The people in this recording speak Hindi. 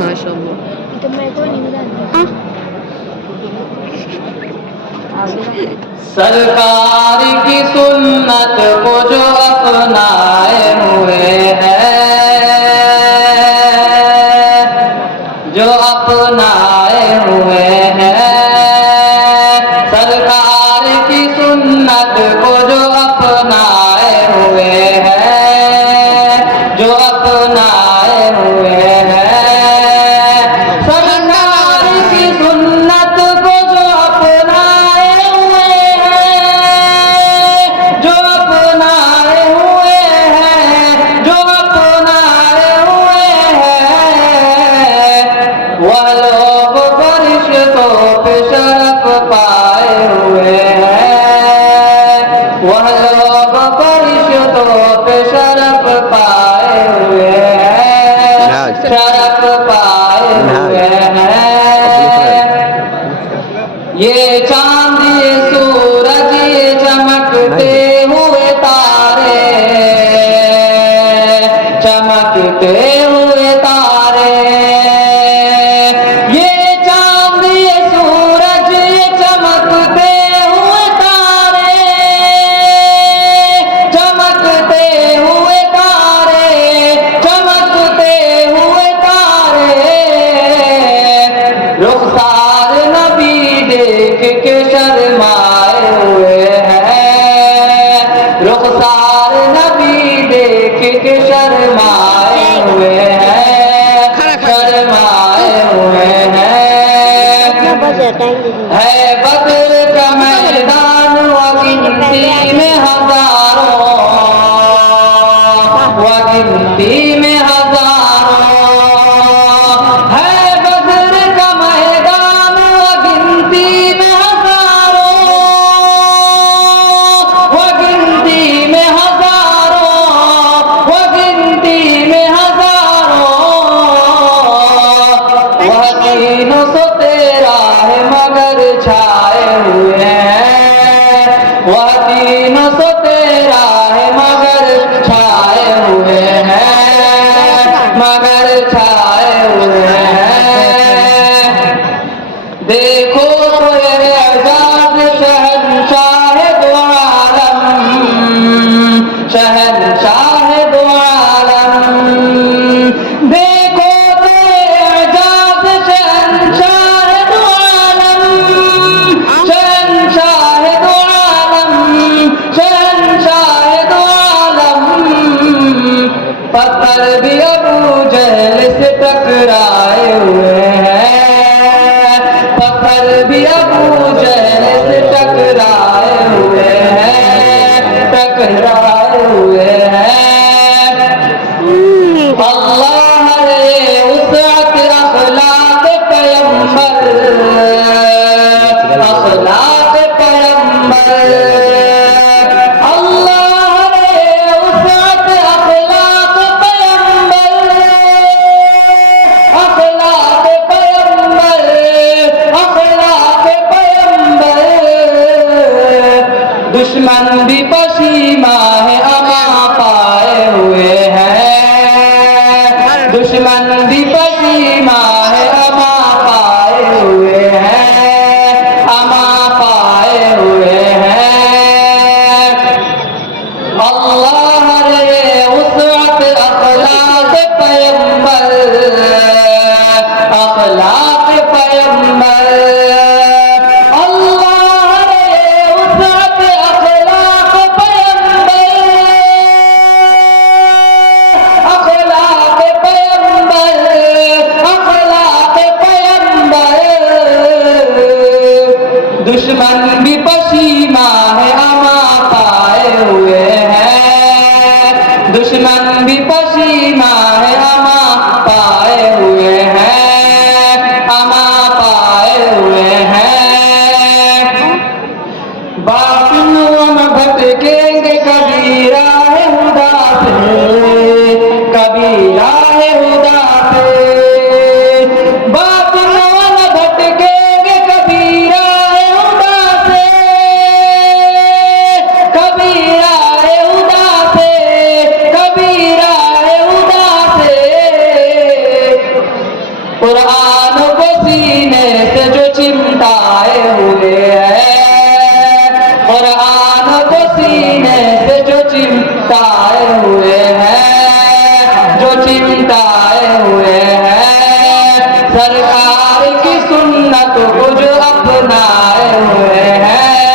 माशाल्लाह। तो मैं तो नहीं बताती। सरकार की सुन्नत को जो अपनाए हुए हैं, जो अपनाए हुए हैं, सरकार की सुन्नत को जो अपनाए हुए हैं, जो अपनाए हुए हैं, सरकार की सुन्नत को जो अपनाए हुए हैं, जो अपनाए हुए हैं, जो अपनाए हुए हैं, वह लोग फरिश्तों पे शरफ पाए हुए हैं, वह लोग फरिश्तों पे शरफ पाए हुए हैं, शरफ पाए हुए हैं। ये चांद ये सूरज ये चमकते हुए तारे, चमकते हुए तारे, ये चांद ये सूरज ये चमकते हुए तारे, चमकते हुए तारे, चमकते हुए तारे, रुखसार नबी देख के शर्माए हुए हैं, रुखसार नबी देख के शर्माए हुए हैं, शर्माए हुए हैं। है बद्र का मैदान व गिनती में हजारों, व गिनती में हजारों, है बद्र का मैदान व गिनती में हजारों, व गिनती में हजारों, व गिनती में हजारों, वह तीनों सौ तेरा है मगर छाए हुए हैं, वह तीनों सौ तेरा है मगर छाए हुए हैं, मगर छाए हुए हैं। देखो तो ये एजाज शहंशाह दो आलम, शहंशाह दो आलम, देखो तो ये एजाज शहंशाह दो आलम, शहंशाह दो आलम, शहंशाह दो आलम। पत्थर भी अबू जहल से टकराए हुए हैं, पत्थर भी अबू जहल से टकराए हुए हैं, टकराए हुए हैं। अल्लाह रे उसअत अखलाक पैगंबर, अखलाक पैगंबर, अल्लाह रे उसअत अखलाक पैगंबर, अखलाक पैगंबर, अखलाक पैगंबर। दुश्मन भी पसीमा है अमा पाए हुए हैं, दुश्मन भी पसीमा है अमा पाए हुए हैं, अमा पाए हुए हैं। अल्लाह रे उसअत अखलाक पैगंबर, अखलाक पैगंबर, अल्लाह रे उसअत अखलाक पैगंबर, अखलाक पैगंबर, न तो कुछ अपनाए हुए हैं